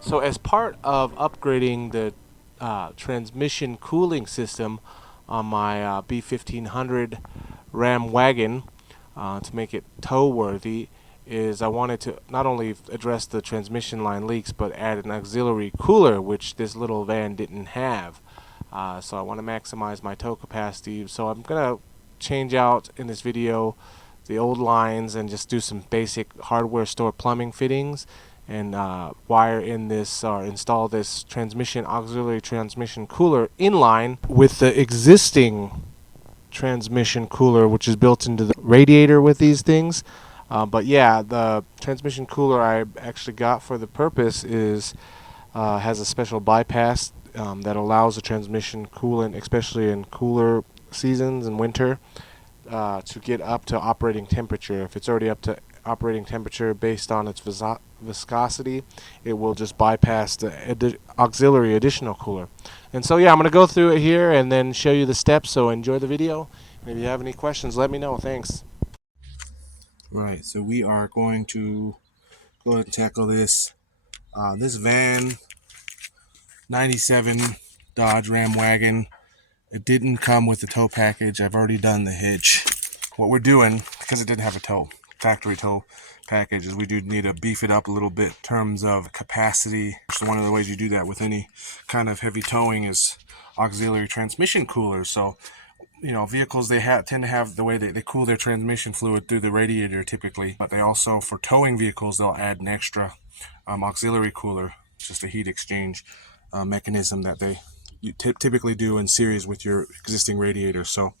So as part of upgrading the transmission cooling system on my B1500 Ram wagon to make it tow worthy, is I wanted to not only address the transmission line leaks but add an auxiliary cooler, which this little van didn't have. So I want to maximize my tow capacity. So I'm gonna change out in this video the old lines and just do some basic hardware store plumbing fittings and wire in this or install this transmission auxiliary transmission cooler in line with the existing transmission cooler, which is built into the radiator with these things. But yeah, the transmission cooler I actually got for the purpose is has a special bypass that allows the transmission coolant, especially in cooler seasons and winter, to get up to operating temperature. If it's already up to operating temperature based on its viscosity, it will just bypass the auxiliary additional cooler. And so yeah, I'm going to go through it here and then show you the steps, so enjoy the video. And if you have any questions, let me know. Thanks. Right, so we are going to go ahead and tackle this. This van, 97 Dodge Ram wagon, it didn't come with the tow package. I've already done the hitch. What we're doing, because it didn't have a factory tow package, is we do need to beef it up a little bit in terms of capacity. So one of the ways you do that with any kind of heavy towing is auxiliary transmission coolers. So vehicles, they tend to have the way they cool their transmission fluid through the radiator typically, but they also, for towing vehicles, they'll add an extra auxiliary cooler, just a heat exchange mechanism that they typically do in series with your existing radiator. So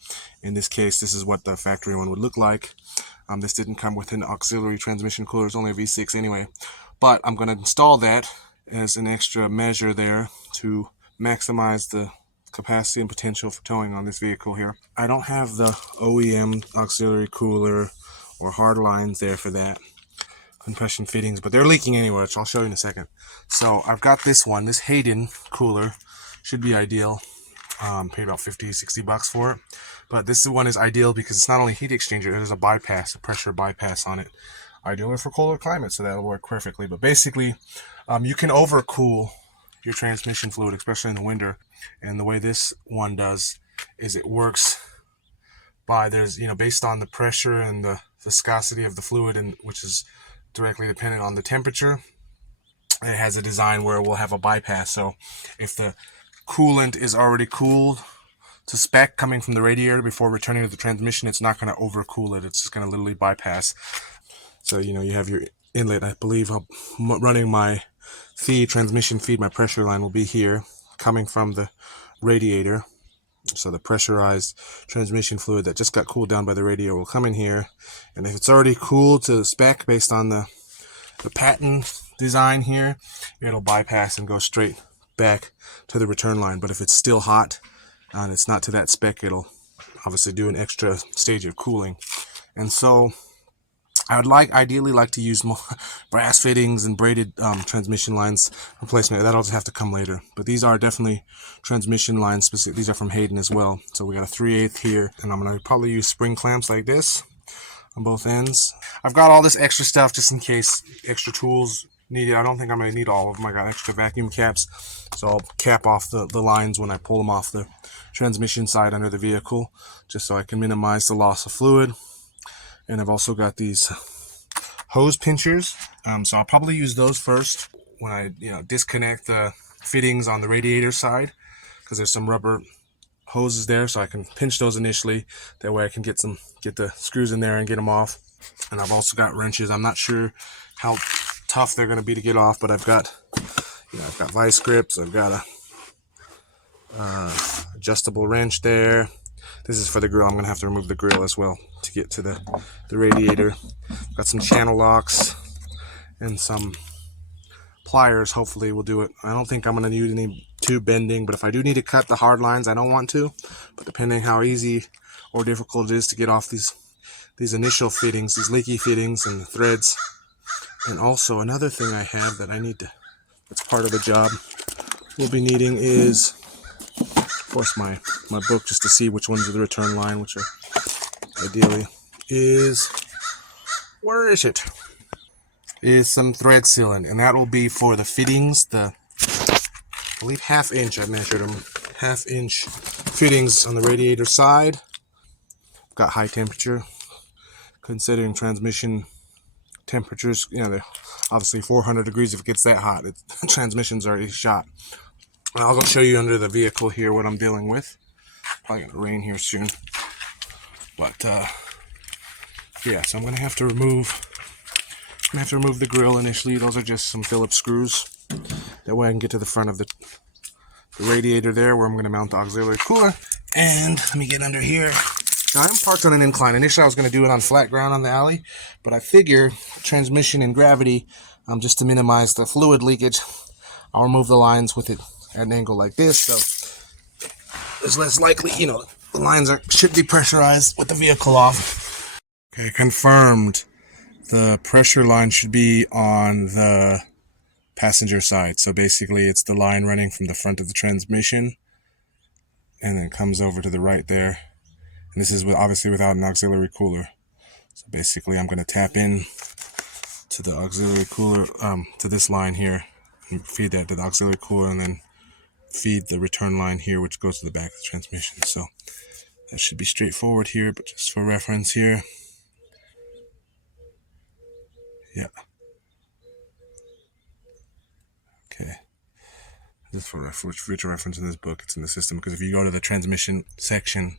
in this case, this is what the factory one would look like. This didn't come with an auxiliary transmission cooler. It's only a V6 anyway, but I'm going to install that as an extra measure there to maximize the capacity and potential for towing on this vehicle here. I don't have the OEM auxiliary cooler or hard lines there for that compression fittings, but they're leaking anyway, which I'll show you in a second. So I've got this one, this Hayden cooler. Should be ideal. Paid about 50-60 bucks for it, but this one is ideal because it's not only heat exchanger, it has a bypass, a pressure bypass on it, ideal for colder climates, so that'll work perfectly. But basically, you can overcool your transmission fluid, especially in the winter, and the way this one does is it works by based on the pressure and the viscosity of the fluid, and which is directly dependent on the temperature. It has a design where it will have a bypass, so if the coolant is already cooled to spec coming from the radiator before returning to the transmission, it's not going to overcool it. It's just going to literally bypass. So you have your inlet. I believe running my transmission feed, my pressure line will be here coming from the radiator. So the pressurized transmission fluid that just got cooled down by the radiator will come in here, and if it's already cooled to spec based on the patent design here, it'll bypass and go straight back to the return line. But if it's still hot and it's not to that spec, it'll obviously do an extra stage of cooling. And so I would ideally like to use more brass fittings and braided transmission lines replacement. That'll just have to come later. But these are definitely transmission lines specific. These are from Hayden as well. So we got a 3/8 here, and I'm gonna probably use spring clamps like this on both ends. I've got all this extra stuff just in case extra tools needed. I don't think I'm going to need all of them. I got extra vacuum caps, so I'll cap off the lines when I pull them off the transmission side under the vehicle, just so I can minimize the loss of fluid. And I've also got these hose pinchers, so I'll probably use those first when I disconnect the fittings on the radiator side, because there's some rubber hoses there, so I can pinch those initially. That way I can get the screws in there and get them off. And I've also got wrenches. I'm not sure how tough they're going to be to get off, but I've got vice grips. I've got a adjustable wrench there. This is for the grill. I'm going to have to remove the grill as well to get to the radiator. Got some channel locks and some pliers. Hopefully will do it. I don't think I'm going to need any tube bending, but if I do need to cut the hard lines, I don't want to. But depending how easy or difficult it is to get off these initial fittings, these leaky fittings and the threads. And also another thing I have that I need to, that's part of the job we'll be needing is, of course, my book, just to see which ones are the return line, which are ideally is, where is it? is some thread sealant, and that will be for the fittings, I believe 1/2 inch, I measured them, 1/2 inch fittings on the radiator side. Got high temperature, considering transmission temperatures, they're obviously 400 degrees. If it gets that hot, the transmission's already shot. I'll go show you under the vehicle here what I'm dealing with. Probably gonna rain here soon, but yeah, so I'm gonna have to remove the grill initially. Those are just some Phillips screws. That way I can get to the front of the radiator there, where I'm gonna mount the auxiliary cooler. And let me get under here. Now, I'm parked on an incline. Initially, I was going to do it on flat ground on the alley, but I figure transmission and gravity, just to minimize the fluid leakage, I'll remove the lines with it at an angle like this, so it's less likely, the lines should be pressurized with the vehicle off. Okay, confirmed. The pressure line should be on the passenger side. So basically, it's the line running from the front of the transmission, and then comes over to the right there. And this is obviously without an auxiliary cooler. So basically I'm going to tap in to the auxiliary cooler, to this line here, and feed that to the auxiliary cooler, and then feed the return line here, which goes to the back of the transmission. So that should be straightforward here, but just for reference here. Yeah. Okay. Just for future reference in this book, it's in the system, because if you go to the transmission section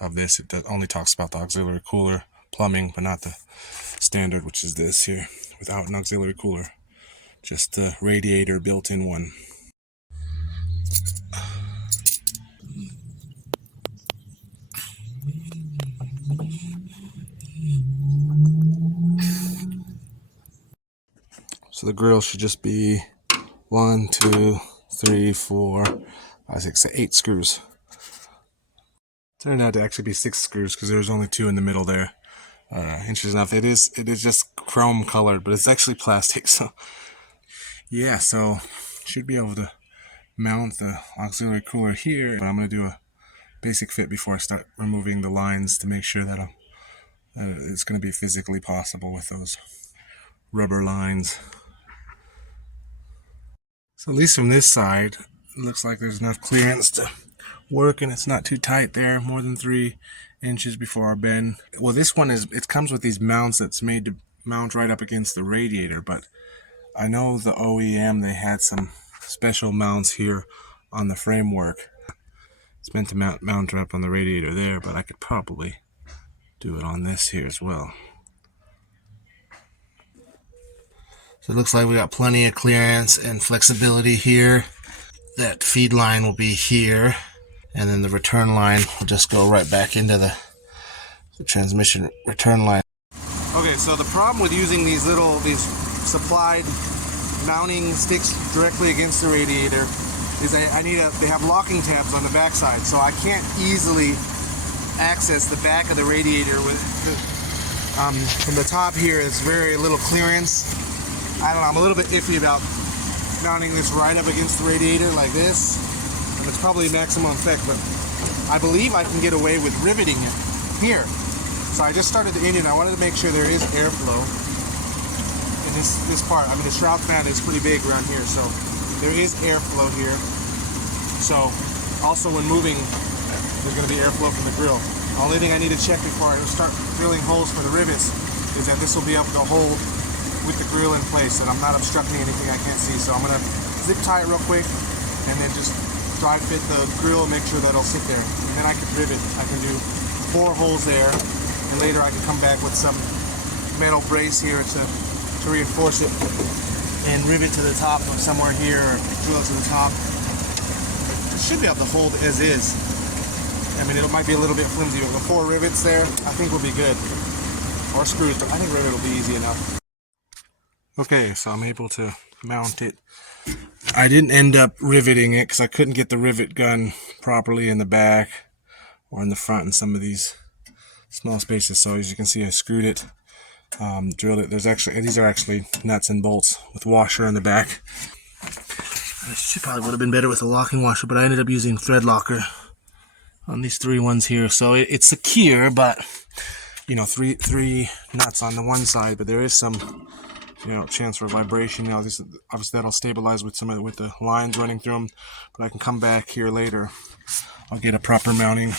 of this, it only talks about the auxiliary cooler plumbing, but not the standard, which is this here, without an auxiliary cooler, just the radiator built-in one. So the grill should just be 1, 2, 3, 4, 5, 6, 8 screws. Turned out to actually be 6 screws, because there's only 2 in the middle there. Interesting enough, it is just chrome colored, but it's actually plastic. So yeah, so should be able to mount the auxiliary cooler here. But I'm going to do a basic fit before I start removing the lines, to make sure that it's going to be physically possible with those rubber lines. So at least from this side, it looks like there's enough clearance to work, and it's not too tight there, more than 3 inches before our bend. Well, this one it comes with these mounts that's made to mount right up against the radiator, but I know the OEM, they had some special mounts here on the framework. It's meant to mount up on the radiator there, but I could probably do it on this here as well. So it looks like we got plenty of clearance and flexibility here. That feed line will be here, and then the return line will just go right back into the transmission return line. Okay, so the problem with using these supplied mounting sticks directly against the radiator is they have locking tabs on the backside, so I can't easily access the back of the radiator with from the top here. It's very little clearance. I don't know, I'm a little bit iffy about mounting this right up against the radiator like this. It's probably maximum effect, but I believe I can get away with riveting it here. So I just started the engine. I wanted to make sure there is airflow in this part. I mean, the shroud fan is pretty big around here, so there is airflow here. So also when moving, there's going to be airflow from the grill. The only thing I need to check before I start drilling holes for the rivets is that this will be able to hold with the grill in place, and I'm not obstructing anything I can't see. So I'm going to zip tie it real quick, and then just dry fit the grill and make sure that it'll sit there. And then I can rivet. I can do 4 holes there, and later I can come back with some metal brace here to reinforce it, and rivet to the top of somewhere here, or drill to the top. It should be able to hold as is. I mean, it might be a little bit flimsy, but the 4 rivets there, I think will be good. Or screws, but I think rivet will be easy enough. Okay, so I'm able to mount it. I didn't end up riveting it because I couldn't get the rivet gun properly in the back or in the front in some of these small spaces. So as you can see, I screwed it, drilled it. These are actually nuts and bolts with washer in the back. This probably would have been better with a locking washer, but I ended up using thread locker on these 3 ones here. So it's secure, but three nuts on the one side, but there is some chance for vibration. Obviously that'll stabilize with with the lines running through them. But I can come back here later. I'll get a proper mounting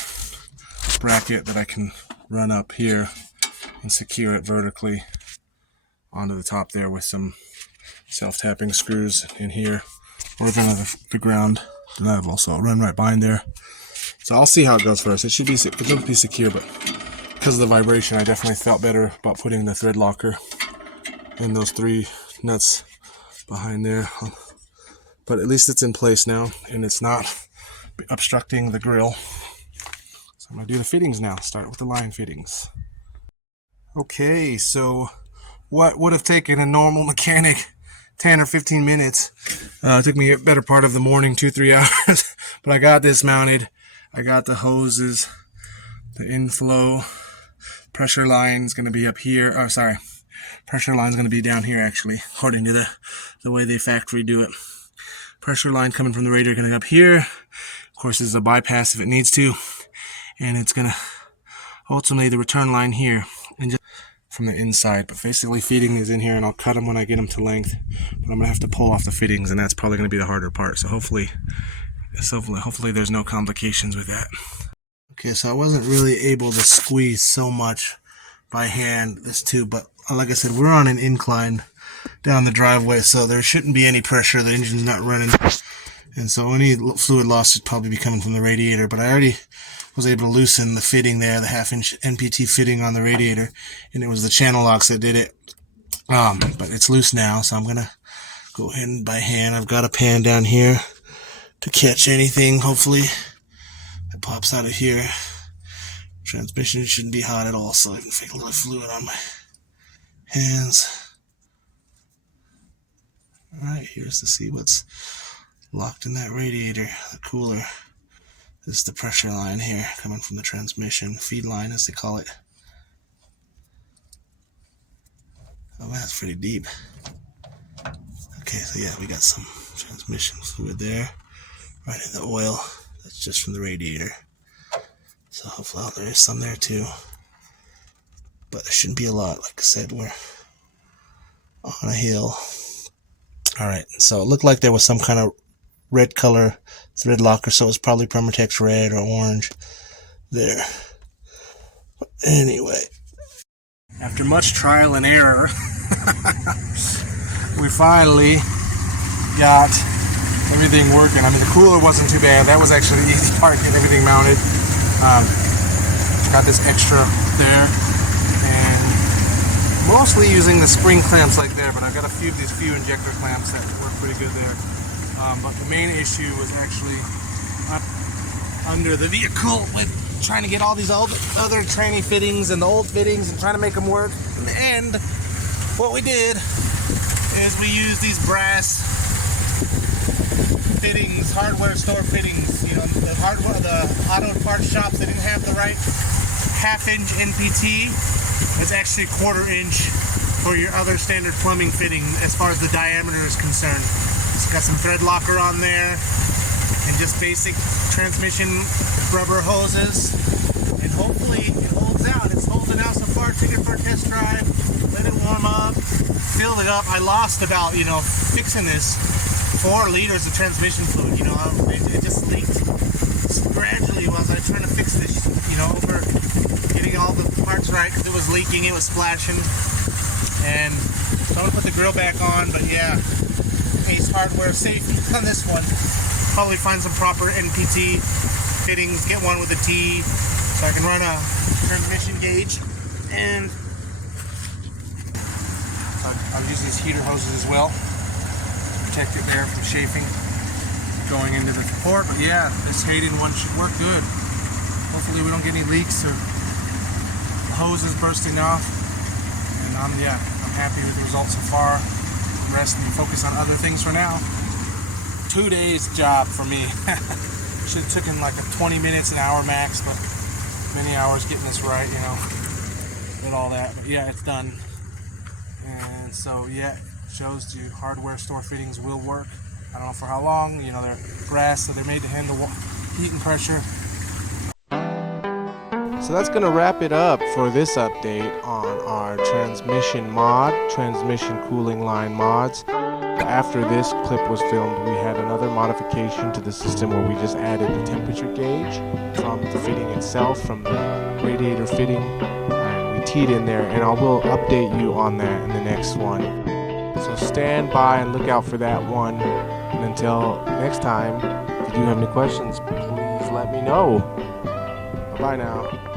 bracket that I can run up here and secure it vertically onto the top there with some self-tapping screws in here, or even on the ground level. So I'll run right behind there. So I'll see how it goes first. It'll be secure, but because of the vibration, I definitely felt better about putting the thread locker and those 3 nuts behind there. But at least it's in place now, and it's not obstructing the grill. So I'm going to do the fittings now. Start with the line fittings. Okay, so what would have taken a normal mechanic 10 or 15 minutes, it took me a better part of the morning, 2-3 hours. But I got this mounted. I got the hoses, the inflow, pressure line is going to be up here. Oh, sorry. Pressure line is going to be down here, actually, according to the way they factory do it. Pressure line coming from the radiator going to go up here. Of course, this is a bypass if it needs to. And it's going to ultimately the return line here. And just from the inside. But basically feeding is in here, and I'll cut them when I get them to length. But I'm going to have to pull off the fittings, and that's probably going to be the harder part. So hopefully there's no complications with that. Okay, so I wasn't really able to squeeze so much by hand, this tube, but like I said, we're on an incline down the driveway, so there shouldn't be any pressure. The engine's not running, and so any fluid loss should probably be coming from the radiator. But I already was able to loosen the fitting there, the 1/2-inch NPT fitting on the radiator, and it was the channel locks that did it. But it's loose now, so I'm gonna go ahead and by hand. I've got a pan down here to catch anything, hopefully it pops out of here. Transmission shouldn't be hot at all, so I can fake a little fluid on my hands. Alright, here's to see what's locked in that radiator, the cooler. This is the pressure line here, coming from the transmission, feed line as they call it. Oh, that's pretty deep. Okay, so yeah, we got some transmission fluid there. Right in the oil, that's just from the radiator. So hopefully there is some there too. But it shouldn't be a lot. Like I said, we're on a hill. Alright, so it looked like there was some kind of red color thread locker, so it's probably Permatex red or orange there. But anyway, after much trial and error, we finally got everything working. I mean, the cooler wasn't too bad. That was actually the easy part, getting everything mounted. Got this extra there, and mostly using the spring clamps like there, but I've got a few of these injector clamps that work pretty good there. But the main issue was actually under the vehicle with trying to get all these other tranny fittings and the old fittings and trying to make them work. In the end, what we did is we used these brass fittings, hardware store fittings. You know, the auto parts shops, they didn't have the right 1/2-inch NPT. It's actually 1/4 inch for your other standard plumbing fitting as far as the diameter is concerned. It's got some thread locker on there and just basic transmission rubber hoses, and hopefully it holds out. It's holding out so far. Took it for a test drive, let it warm up, filled it up. I lost about, fixing this 4 liters of transmission fluid. It just leaked gradually while I was trying to fix this, over getting all the parts right, because it was leaking, it was splashing. And so I'm going to put the grill back on, but yeah, Ace Hardware safety on this one. Probably find some proper NPT fittings, get one with a T, so I can run a transmission gauge. And I'll use these heater hoses as well to protect it there from chafing going into the port. But yeah, this Hayden one should work good. Hopefully we don't get any leaks or hoses bursting off. And I'm happy with the results so far. Rest and focus on other things for now. 2 days job for me. Should have taken like 20 minutes, an hour max, but many hours getting this right, and all that. But yeah, it's done. And so yeah, it shows you hardware store fittings will work. I don't know for how long. They're brass, so they're made to handle heat and pressure. So So that's going to wrap it up for this update on our transmission cooling line mods. After this clip was filmed, we had another modification to the system where we just added the temperature gauge from the fitting itself, from the radiator fitting, and we teed in there, and I will update you on that in the next one. So stand by and look out for that one. And until next time, if you do have any questions, please let me know. Bye now.